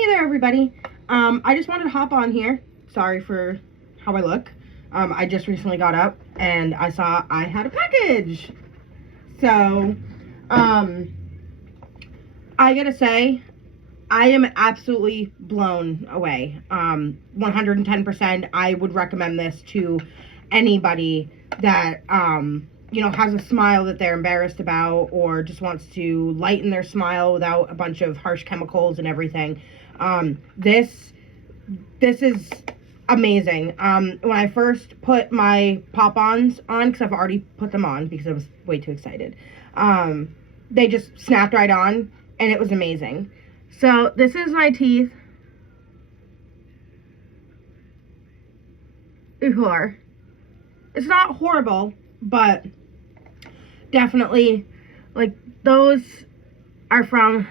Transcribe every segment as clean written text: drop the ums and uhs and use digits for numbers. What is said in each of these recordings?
Hey there, everybody. I just wanted to hop on here. Sorry for how I look. I just recently got up and I saw I had a package. So, I gotta say, I am absolutely blown away. 110%. I would recommend this to anybody that, has a smile that they're embarrassed about or just wants to lighten their smile without a bunch of harsh chemicals and everything. This is amazing. When I first put my pop-ons on, because I've already put them on because I was way too excited, they just snapped right on, and it was amazing. So this is my teeth. It's not horrible, but definitely, like, those are from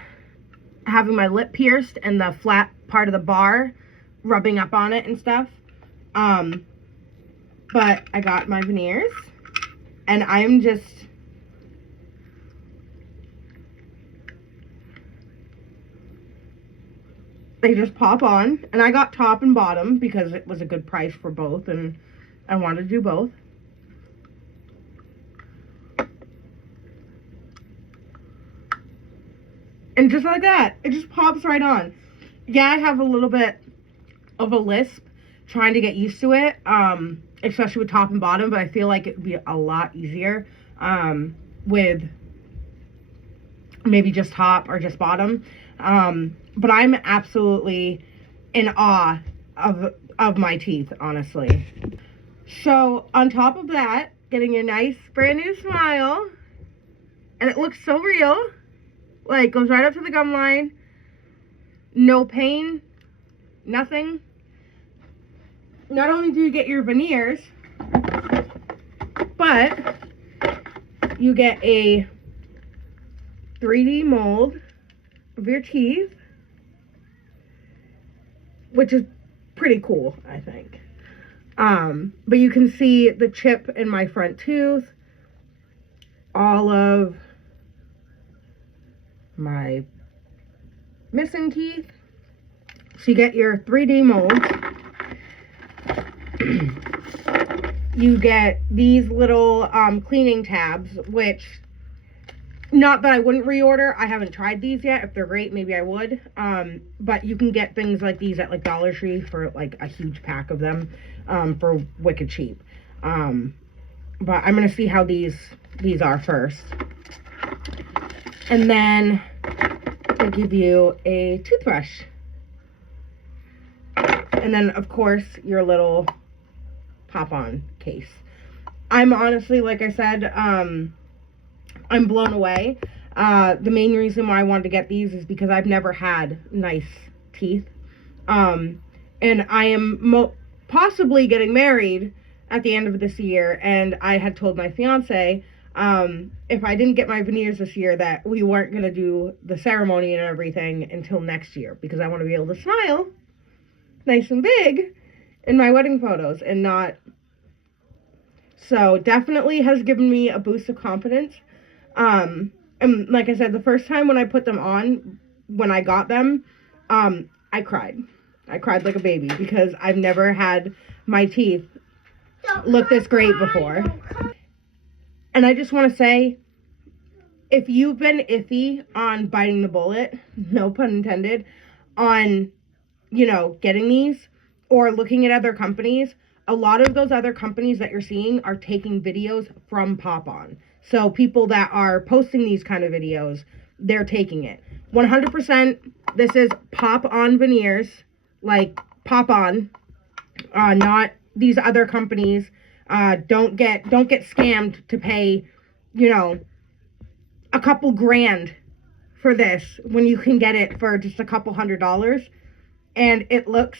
having my lip pierced and the flat part of the bar rubbing up on it and stuff. But I got my veneers, and I'm just they just pop on, and I got top and bottom because it was a good price for both, and I wanted to do both. And just like that, it just pops right on. Yeah, I have a little bit of a lisp trying to get used to it, especially with top and bottom, but I feel like it would be a lot easier with maybe just top or just bottom. But I'm absolutely in awe of my teeth, honestly. So on top of that, getting a nice brand new smile, and it looks so real. Like, goes right up to the gum line. No pain. Nothing. Not only do you get your veneers, but you get a 3D mold of your teeth, which is pretty cool, I think. But you can see the chip in my front tooth, all of my missing teeth. So you get your 3D molds. You get these little cleaning tabs, which, not that I wouldn't reorder. I haven't tried these yet. If they're great, maybe I would. But you can get things like these at like Dollar Tree for like a huge pack of them for wicked cheap. But I'm gonna see how these are first. And then they give you a toothbrush. And then, of course, your little pop-on case. I'm honestly, like I said, I'm blown away. The main reason why I wanted to get these is because I've never had nice teeth. And I am possibly getting married at the end of this year, and I had told my fiance, if I didn't get my veneers this year, that we weren't going to do the ceremony and everything until next year, because I want to be able to smile nice and big in my wedding photos and not. So definitely has given me a boost of confidence. And like I said, the first time when I put them on, when I got them, I cried. I cried like a baby because I've never had my teeth look this great before. And I just want to say, if you've been iffy on biting the bullet, no pun intended, on, getting these or looking at other companies, a lot of those other companies that you're seeing are taking videos from Pop-On. So people that are posting these kind of videos, they're taking it. 100%, this is Pop-On veneers, like Pop-On, not these other companies. Don't get scammed to pay, a couple grand for this when you can get it for just a couple $100. And it looks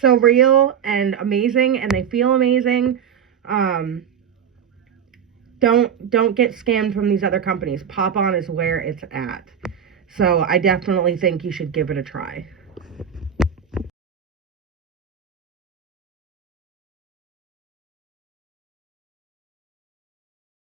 so real and amazing, and they feel amazing. Don't get scammed from these other companies. Pop-On is where it's at. So I definitely think you should give it a try.